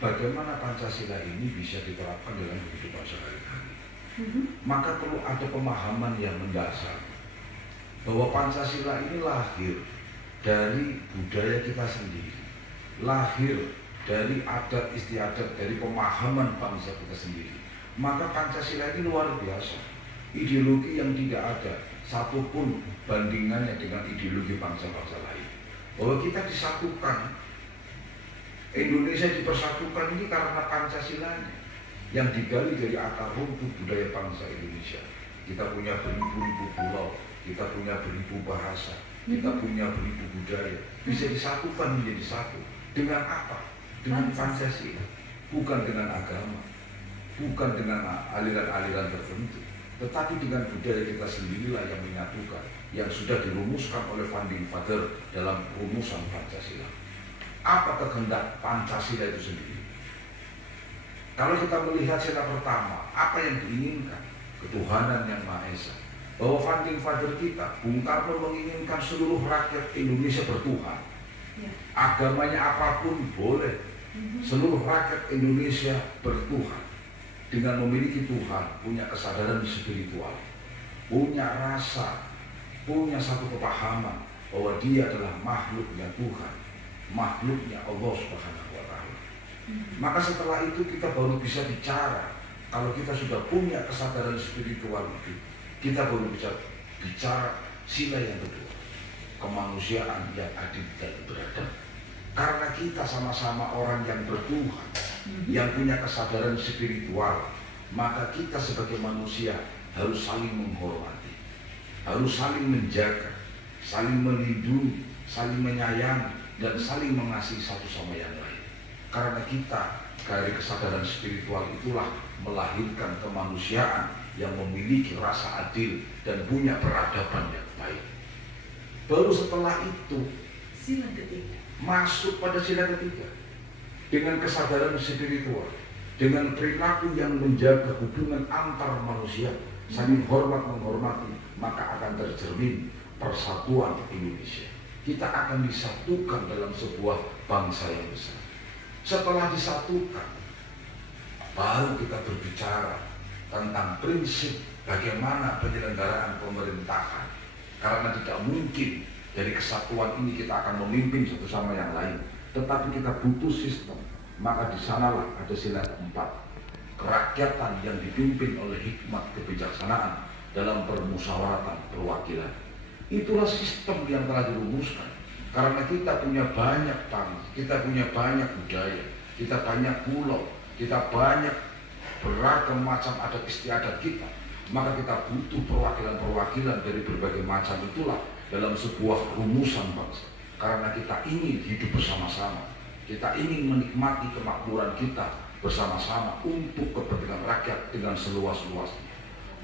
bagaimana Pancasila ini bisa diterapkan dalam kehidupan sehari-hari. Maka perlu ada pemahaman yang mendasar bahwa Pancasila ini lahir dari budaya kita sendiri, lahir dari adat istiadat, dari pemahaman bangsa kita sendiri. Maka Pancasila ini luar biasa, ideologi yang tidak ada satupun bandingannya dengan ideologi bangsa-bangsa lain. Bahwa kita disatukan, Indonesia dipersatukan ini karena Pancasilanya yang digali dari akar rumput budaya bangsa Indonesia. Kita punya beribu-ribu pulau, kita punya beribu bahasa, kita punya beribu budaya, bisa disatukan menjadi satu. Dengan apa? Dengan Pancasila, bukan dengan agama, bukan dengan aliran-aliran tertentu, tetapi dengan budaya kita sendirilah yang menyatukan, yang sudah dirumuskan oleh founding father dalam rumusan Pancasila. Apa kehendak Pancasila itu sendiri? Kalau kita melihat sila pertama, apa yang diinginkan? Ketuhanan yang Maha Esa. Bahwa founding father kita, Bung Karno menginginkan seluruh rakyat Indonesia bertuhan. Agamanya apapun boleh. Seluruh rakyat Indonesia bertuhan. Dengan memiliki Tuhan, punya kesadaran spiritual, punya rasa, punya satu kepahaman bahwa dia adalah makhluknya Tuhan, makhluknya Allah Subhanahu wa Ta'ala. Maka setelah itu kita baru bisa bicara. Kalau kita sudah punya kesadaran spiritual itu, kita baru bisa bicara sila yang kedua, kemanusiaan yang adil dan beradab. Karena kita sama-sama orang yang bertuhan, yang punya kesadaran spiritual, maka kita sebagai manusia harus saling menghormati, harus saling menjaga, saling melindungi, saling menyayangi, dan saling mengasihi satu sama yang lain. Karena kita dari kesadaran spiritual itulah melahirkan kemanusiaan yang memiliki rasa adil dan punya peradaban yang baik. Baru setelah itu sila ketiga masuk pada sila ketiga dengan kesadaran spiritual, dengan perilaku yang menjaga hubungan antar manusia, saling hormat menghormati, maka akan tercermin persatuan Indonesia. Kita akan disatukan dalam sebuah bangsa yang besar. Setelah disatukan, baru kita berbicara tentang prinsip bagaimana penyelenggaraan pemerintahan. Karena tidak mungkin dari kesatuan ini kita akan memimpin satu sama yang lain, tetapi kita butuh sistem. Maka di sanalah ada sila keempat, kerakyatan yang dipimpin oleh hikmat kebijaksanaan dalam permusyawaratan perwakilan. Itulah sistem yang telah dirumuskan. Karena kita punya banyak bangsa, kita punya banyak budaya, kita banyak pulau, kita banyak beragam macam adat istiadat kita. Maka kita butuh perwakilan-perwakilan dari berbagai macam itulah dalam sebuah rumusan bangsa. Karena kita ingin hidup bersama-sama, kita ingin menikmati kemakmuran kita bersama-sama untuk kepentingan rakyat dengan seluas-luasnya.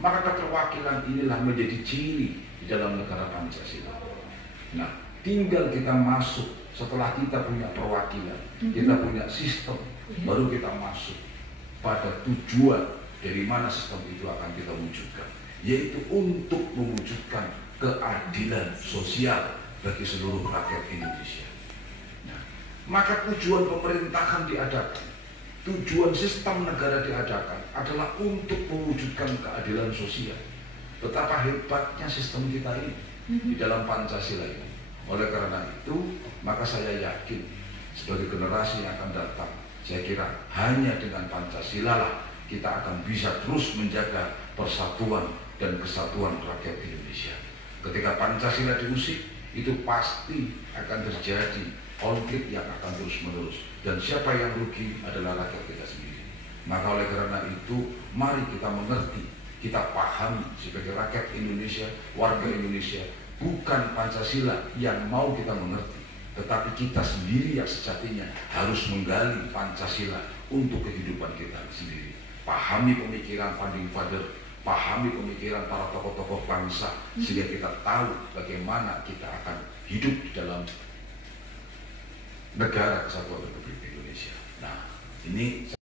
Maka keterwakilan inilah menjadi ciri di dalam negara Pancasila. Nah, tinggal kita masuk setelah kita punya perwakilan, kita punya sistem, baru kita masuk pada tujuan dari mana sistem itu akan kita wujudkan, yaitu untuk mewujudkan keadilan sosial bagi seluruh rakyat Indonesia. Nah, maka tujuan pemerintahan diadakan, tujuan sistem negara diadakan adalah untuk mewujudkan keadilan sosial. Betapa hebatnya sistem kita ini di dalam Pancasila ini. Oleh karena itu, maka saya yakin sebagai generasi yang akan datang, saya kira hanya dengan Pancasila lah kita akan bisa terus menjaga persatuan dan kesatuan rakyat Indonesia. Ketika Pancasila diusik, itu pasti akan terjadi konflik yang akan terus-menerus. Dan siapa yang rugi adalah rakyat kita sendiri. Maka oleh karena itu, mari kita mengerti, kita pahami sebagai rakyat Indonesia, warga Indonesia, bukan Pancasila yang mau kita mengerti, tetapi kita sendiri yang sejatinya harus menggali Pancasila untuk kehidupan kita sendiri. Pahami pemikiran founding father, pahami pemikiran para tokoh-tokoh bangsa, sehingga kita tahu bagaimana kita akan hidup di dalam negara kesatuan Republik Indonesia. Nah, ini